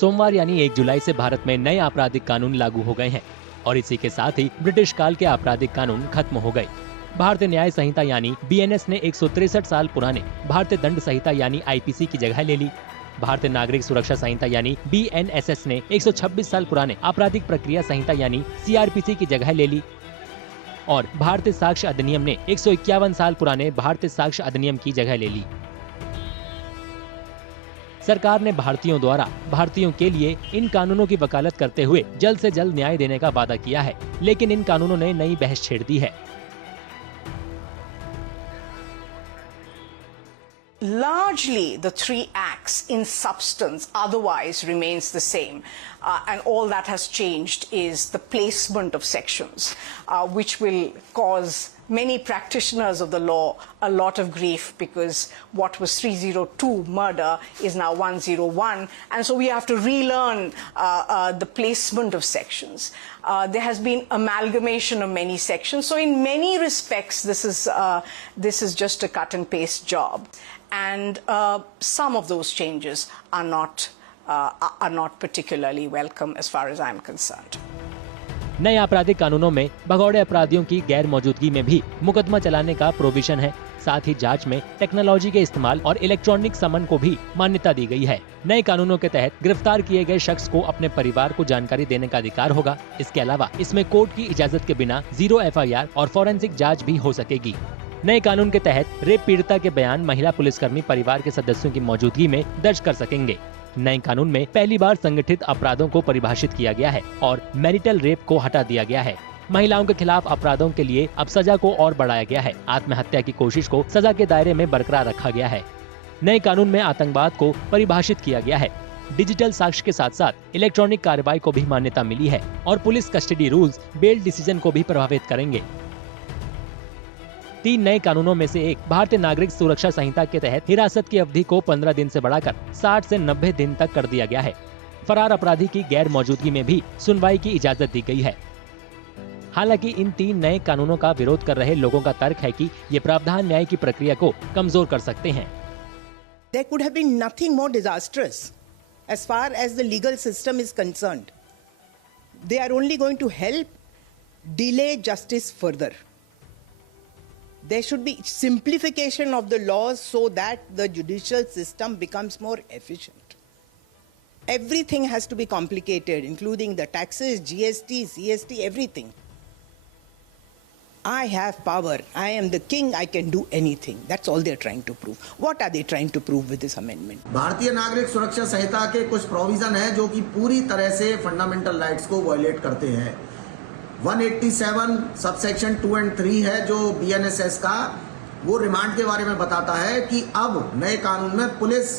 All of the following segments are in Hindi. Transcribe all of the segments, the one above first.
सोमवार यानी 1 जुलाई से भारत में नए आपराधिक कानून लागू हो गए हैं और इसी के साथ ही ब्रिटिश काल के आपराधिक कानून खत्म हो गए। भारतीय न्याय संहिता यानी BNS ने 163 साल पुराने भारतीय दंड संहिता यानी IPC की जगह ले ली। भारतीय नागरिक सुरक्षा संहिता यानी BNSS ने 126 साल पुराने आपराधिक प्रक्रिया संहिता यानी CRPC की जगह ले ली और भारतीय साक्ष्य अधिनियम ने 151 साल पुराने भारतीय साक्ष्य अधिनियम की जगह ले ली। सरकार ने भारतीयों द्वारा भारतीयों के लिए इन कानूनों की वकालत करते हुए जल्द से जल्द न्याय देने का वादा किया है, लेकिन इन कानूनों ने नई बहस छेड़ दी है। Largely, the three acts in substance otherwise remains the same, and all that has changed is the placement of sections, which will cause many practitioners of the law a lot of grief, because what was 302 murder is now 101, and so we have to relearn the placement of sections. There has been amalgamation of many sections, so in many respects this is just a cut and paste job. And some of those changes are not particularly welcome as far as I'm concerned. नए आपराधिक कानूनों में भगौड़े अपराधियों की गैर मौजूदगी में भी मुकदमा चलाने का प्रोविजन है। साथ ही जांच में टेक्नोलॉजी के इस्तेमाल और इलेक्ट्रॉनिक समन को भी मान्यता दी गई है। नए कानूनों के तहत गिरफ्तार किए गए शख्स को अपने परिवार को जानकारी देने का अधिकार होगा। इसके अलावा इसमें कोर्ट की इजाजत के बिना 0 FIR और फॉरेंसिक जांच भी हो सकेगी। नए कानून के तहत रेप पीड़िता के बयान महिला पुलिसकर्मी परिवार के सदस्यों की मौजूदगी में दर्ज कर सकेंगे। नए कानून में पहली बार संगठित अपराधों को परिभाषित किया गया है और मैरिटल रेप को हटा दिया गया है। महिलाओं के खिलाफ अपराधों के लिए अब सजा को और बढ़ाया गया है। आत्महत्या की कोशिश को सजा के दायरे में बरकरार रखा गया है। नए कानून में आतंकवाद को परिभाषित किया गया है। डिजिटल साक्ष्य के साथ साथ इलेक्ट्रॉनिक कार्रवाई को भी मान्यता मिली है और police custody rules bail decision को भी प्रभावित करेंगे। 3 नए कानूनों में से एक भारतीय नागरिक सुरक्षा संहिता के तहत हिरासत की अवधि को 15 दिन से बढ़ाकर 60 से 90 दिन तक कर दिया गया है। फरार अपराधी की गैर मौजूदगी में भी सुनवाई की इजाजत दी गई है। हालांकि इन 3 नए कानूनों का विरोध कर रहे लोगों का तर्क है कि ये प्रावधान न्याय की प्रक्रिया को कमजोर कर सकते हैं। There could have been nothing more disastrous as far as the legal system is concerned. They are only going to help delay justice further. There should be simplification of the laws so that the judicial system becomes more efficient. Everything has to be complicated, including the taxes, GST, CST, everything. I have power. I am the king. I can do anything. That's all they're trying to prove. What are they trying to prove with this amendment? भारतीय नागरिक सुरक्षा संहिता के कुछ प्रोविजन है जो कि पूरी तरह से फंडामेंटल राइट्स को वायलेट करते हैं। 187 सबसेक्शन 2 और 3 है जो BNSS का, वो रिमांड के बारे में बताता है कि अब नए कानून में पुलिस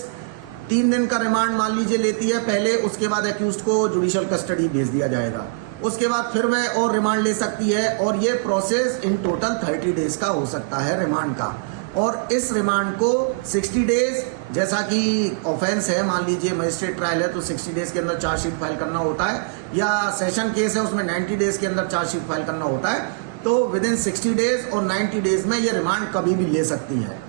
3 दिन का रिमांड मान लीजिए लेती है पहले, उसके बाद एक्यूज्ड को जुडिशियल कस्टडी भेज दिया जाएगा, उसके बाद फिर वह और रिमांड ले सकती है और ये प्रोसेस इन टोटल 30 डेज का हो सकता है रिमांड का। और इस रिमांड को 60 डेज, जैसा कि ऑफेंस है, मान लीजिए मजिस्ट्रेट ट्रायल है तो 60 डेज के अंदर चार्जशीट फाइल करना होता है, या सेशन केस है उसमें 90 डेज के अंदर चार्जशीट फाइल करना होता है, तो विद इन 60 डेज और 90 डेज में ये रिमांड कभी भी ले सकती है।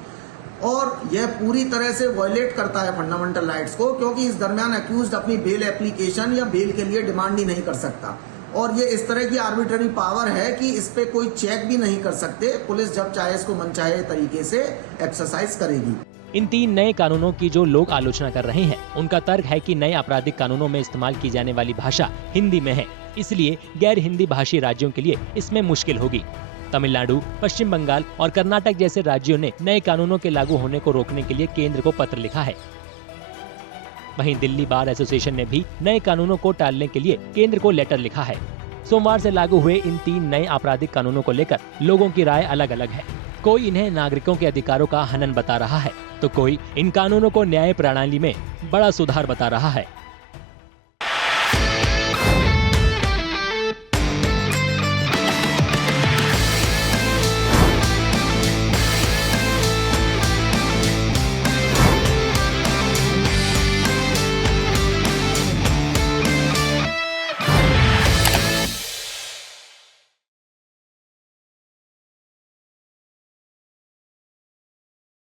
और यह पूरी तरह से वायलेट करता है फंडामेंटल राइट्स को, क्योंकि इस दरमियान अक्यूज्ड अपनी बेल एप्लीकेशन या बेल के लिए डिमांड ही नहीं कर सकता और ये इस तरह की आर्बिट्ररी पावर है कि इस पे कोई चेक भी नहीं कर सकते। पुलिस जब चाहे इसको मनचाहे तरीके से एक्सरसाइज करेगी। इन 3 नए कानूनों की जो लोग आलोचना कर रहे हैं, उनका तर्क है कि नए आपराधिक कानूनों में इस्तेमाल की जाने वाली भाषा हिंदी में है, इसलिए गैर हिंदी भाषी राज्यों के लिए इसमें मुश्किल होगी। तमिलनाडु, पश्चिम बंगाल और कर्नाटक जैसे राज्यों ने नए कानूनों के लागू होने को रोकने के लिए केंद्र को पत्र लिखा है। वहीं दिल्ली बार एसोसिएशन ने भी नए कानूनों को टालने के लिए केंद्र को लेटर लिखा है। सोमवार से लागू हुए इन 3 नए आपराधिक कानूनों को लेकर लोगों की राय अलग अलग है। कोई इन्हें नागरिकों के अधिकारों का हनन बता रहा है, तो कोई इन कानूनों को न्याय प्रणाली में बड़ा सुधार बता रहा है।